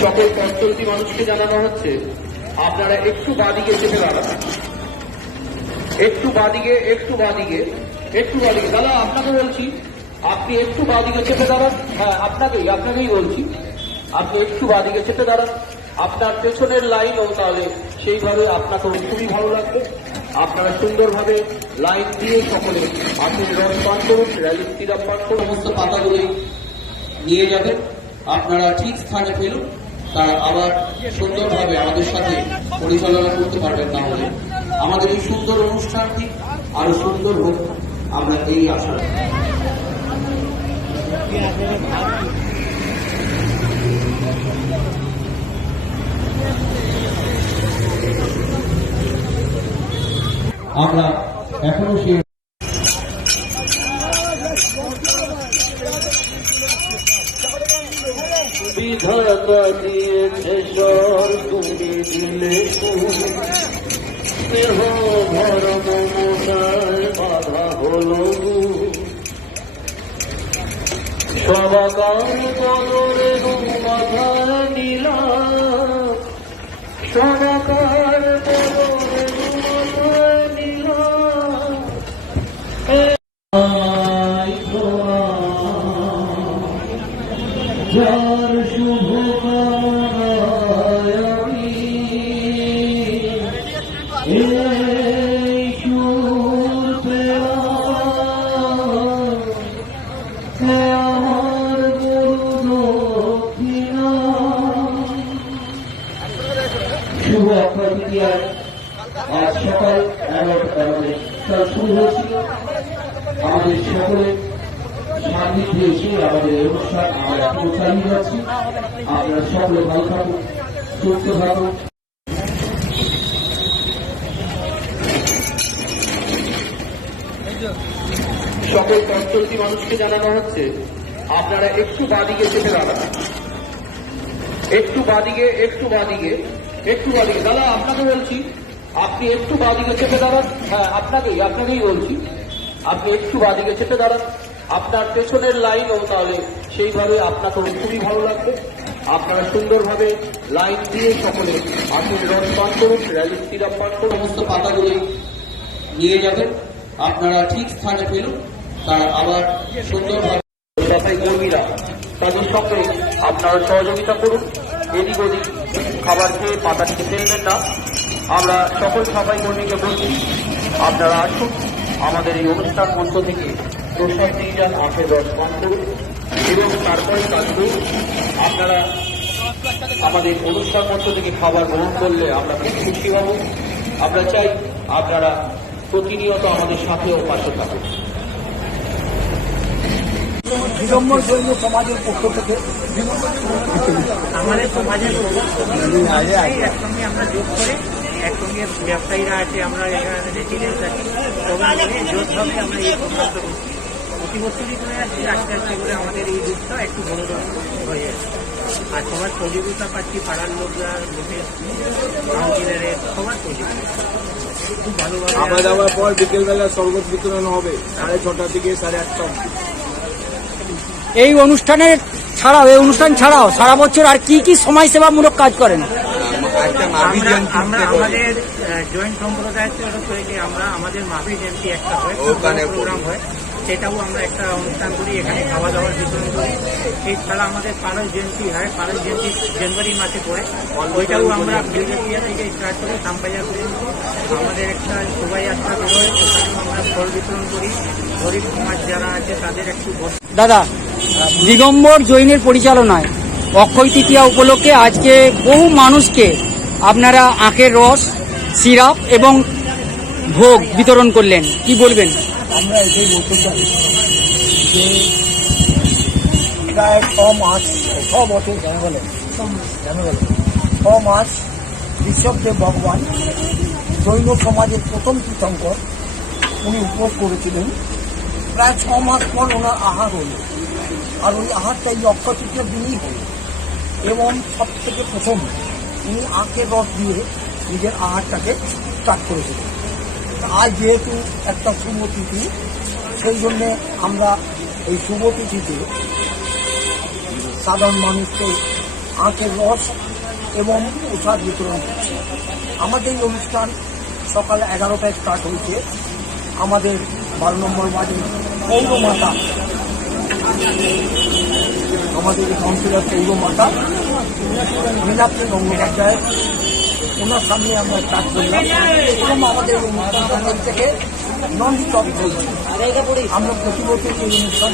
সকল পথচলতি মানুষকে জানানো হচ্ছে, আপনারা একটু বাদিকে চেপে দাঁড়ান। একটু বাদিকে একটু বাদিকে একটু বাদিকে। দাদা, আপনাকে বলছি, আপনি একটু বাদিকে চেপে দাঁড়ান। হ্যাঁ আপনাকেই আপনাকেই বলছি, আপনি একটু বাদিকে চেপে দাঁড়ান। আপনার পেছনের লাইন লাইনও তাহলে সেইভাবে আপনাকে খুবই ভালো লাগবে। আপনারা সুন্দরভাবে লাইন দিয়ে সকলে আপনি রস পান করুন র্যালি সিরাপ পান করুন, সমস্ত পাতাগুলোই নিয়ে যাবেন। আপনারা ঠিক স্থানে ফেলুন, তারা আবার সুন্দরভাবে আমাদের সাথে পরিচালনা করতে পারবেন না হলে। আমাদের এই সুন্দর অনুষ্ঠানটি আরও সুন্দর হোক, আমরা এই আশা আমরা এখনও সেই বিধাতা দিয়েছে সর তুমি দিলে স্নেহ ভর মমতায় বাধা হলো সবাকার কদরে মাথা নিলাম সবাকার যার শুভ। শুভ অক্ষয় তৃতীয়ায় আজ সকাল এগারোটা আমাদের খেলা শুরু আমাদের সকলে আমাদের অনুষ্ঠান আমরা যাচ্ছি আপনারা সকলে ভালো সুস্থ সকল পথচলতি মানুষকে জানানো হচ্ছে, আপনারা একটু বাদিকে চেপে দাঁড়ান। একটু বাদিকে একটু বাদিকে একটু বাদিকে। দাদা, আপনাকে বলছি, আপনি একটু বাদিকে চেপে দাঁড়ান। হ্যাঁ আপনাকেই আপনাকেই বলছি, আপনি একটু বাদিকে চেপে দাঁড়ান। আপনার পেছনের লাইনও তাহলে সেইভাবে আপনাকে খুবই ভালো লাগবে। আপনারা সুন্দরভাবে লাইন দিয়ে সকলে আপনি রস পান করুন র্যালি সিরাপ পান করুন, সমস্ত পাতাগুলোই নিয়ে যাবেন। আপনারা ঠিক স্থানে ফেলুন, তারা আবার সুন্দরভাবে ব্যবসায়ী কর্মীরা, তাদের সঙ্গে আপনারা সহযোগিতা করুন। এদিক ওদিক খাবার খেয়ে পাতাটিকে ফেলবেন না। আমরা সকল সাফাই কর্মীকে বলছি, আপনারা আসুন। আমাদের এই অনুষ্ঠান মঞ্চ থেকে প্রসাদ দিয়ে যান আখের রস পান এবং তারপরে কাজ আপনারা আমাদের অনুষ্ঠান মঞ্চ থেকে খাবার গ্রহণ করলে আমরা খুব খুশি হব আমরা চাই আপনারা প্রতিনিয়ত আমাদের সাথে ও পাশে থাকুন বিড়ম্বর সমাজের পক্ষ থেকে আমাদের সমাজের আমরা যোগ করে একসঙ্গে ব্যবসায়ীরা আছে আমরা এখানে আছি সবাই মিলে যৌথভাবে আমরা এই প্রতি বছরই করে আসছি আস্তে আস্তে করে আমাদের এই যুগটা একটু বড় হয়ে যাচ্ছে আর সবার সহযোগিতা পাচ্ছি পাড়ার লোকরা লোকের কাউন্সিলারের সবার সহযোগিতা। খাওয়া দাওয়ার পর বিকেলবেলা শরবত বিতরণ হবে সাড়ে ছটা থেকে সাড়ে আটটা এই অনুষ্ঠানের ছাড়াও এই অনুষ্ঠান ছাড়াও সারা বছর আর কি কি সমাজসেবামূলক কাজ করেন? আমরা আমরা আমাদের জয়েন্ট সম্প্রদায়ের তরফ থেকে আমরা আমাদের মাভি জয়ন্তী একটা হয় প্রোগ্রাম হয় সেটাও আমরা একটা অনুষ্ঠান করি, এখানে খাওয়া দাওয়ার বিতরণ করি। এছাড়া আমাদের পারস জয়ন্তী হয় পারস জয়ন্তী জানুয়ারি মাসে পড়ে। ওইটাও আমরা বিলগেটিয়া থেকে স্টার্ট করে সামবাজার পর্যন্ত আমাদের একটা শোভাযাত্রা বেরোয় ওখানেও আমরা ফল বিতরণ করি। গরিব সমাজ যারা আছে, তাদের একটু দাদা, দিগম্বর জৈনের পরিচালনায় অক্ষয় তৃতীয়া উপলক্ষে আজকে বহু মানুষকে আপনারা আখের রস, সিরাপ এবং ভোগ বিতরণ করলেন। কি বলবেন? আমরা এটাই বলতে চাই যে প্রায় ছ মাস, ছ বছর কেন বলে? কেন বলে? ছ মাস ঋষভদেব ভগবান জৈন সমাজের প্রথম তীর্থঙ্কর, উনি উপভোগ করেছিলেন। প্রায় ছ মাস পর ওনার আহার হলো। আর ওই আহারটা এই দিনই হলো। এবং সব থেকে প্রথম উনি আখের রস দিয়ে নিজের আহারটাকে স্টার্ট করেছিলেন। আজ যেহেতু একটা শুভ তিথি, সেই জন্যে আমরা এই শুভ তিথিতে সাধারণ মানুষকে আখের রস এবং প্রসাদ বিতরণ করছি। আমাদের এই অনুষ্ঠান সকাল এগারোটায় স্টার্ট হয়েছে। আমাদের বারো নম্বর ওয়ার্ডের পৌরমাতা, আমাদের কাউন্সিলর পৌরমাতা, মীনাক্ষী গঙ্গোপাধ্যায় ওনার সামনে আমরা কাজ করলাম এরকম আমাদের অনুষ্ঠান থেকে নন স্টপ চলছে আমরা প্রতি বছর এই অনুষ্ঠান